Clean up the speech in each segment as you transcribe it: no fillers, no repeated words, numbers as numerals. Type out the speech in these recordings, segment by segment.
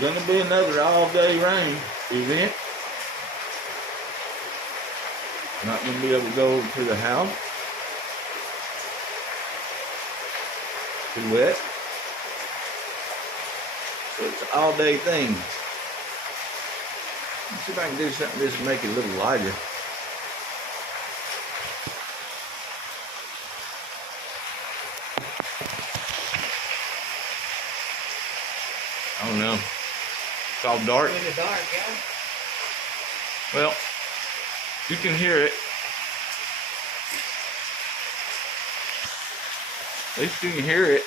Gonna be another all-day rain event. Not gonna be able to go over to the house. Too wet. So it's an all-day thing. Let's see if I can do something just to make it a little lighter. I don't know. It's all dark. In the dark, yeah. Well, you can hear it. At least you can hear it.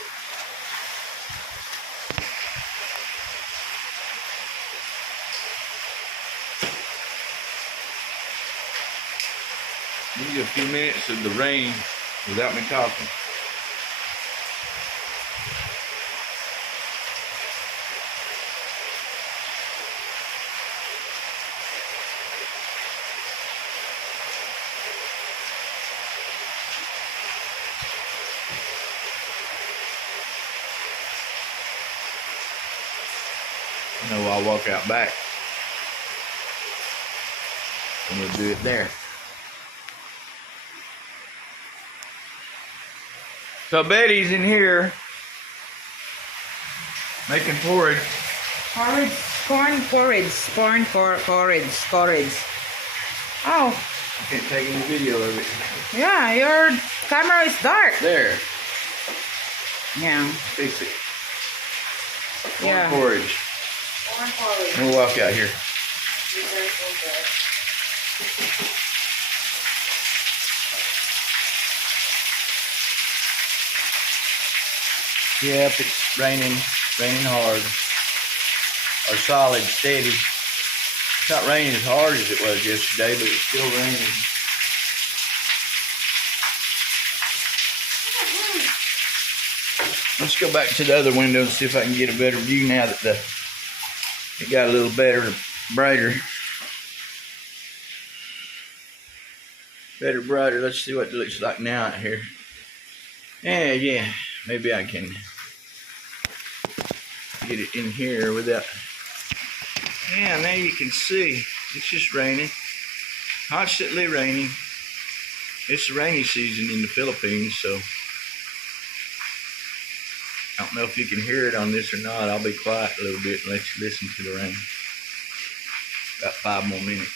Give you a few minutes of the rain without me talking. I know I'll walk out back and we'll do it there. So Betty's in here making porridge. Porridge, corn porridge, porridge. Oh. I can't take any video of it. Yeah, your camera is dark. There. Yeah. Fix it. Yeah. Corn porridge. Corn porridge. We'll walk out here. Yep, it's raining hard. Or solid, steady. It's not raining as hard as it was yesterday, but it's still raining. Let's go back to the other window and see if I can get a better view now that it got a little better, brighter. Better, brighter. Let's see what it looks like now out here. Yeah. Maybe I can get it in here without. Yeah, now you can see. It's just raining. Constantly raining. It's the rainy season in the Philippines, so I don't know if you can hear it on this or not. I'll be quiet a little bit and let you listen to the rain. About 5 more minutes.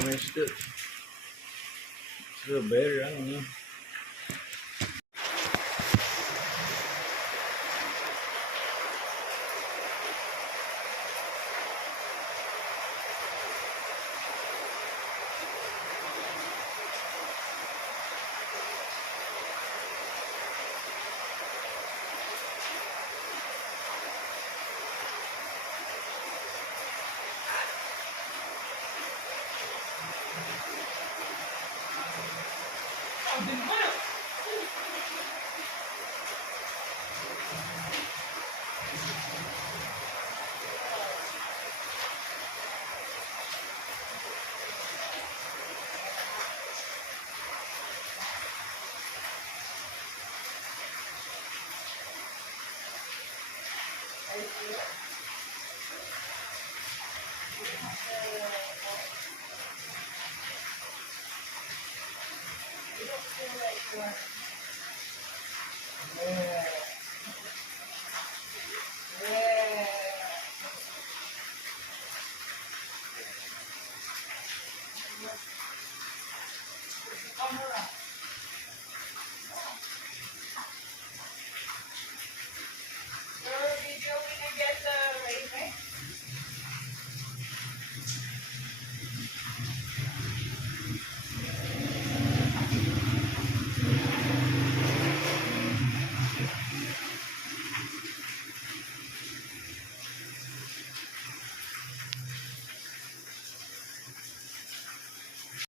I mean, it's still better. I don't know. Camera.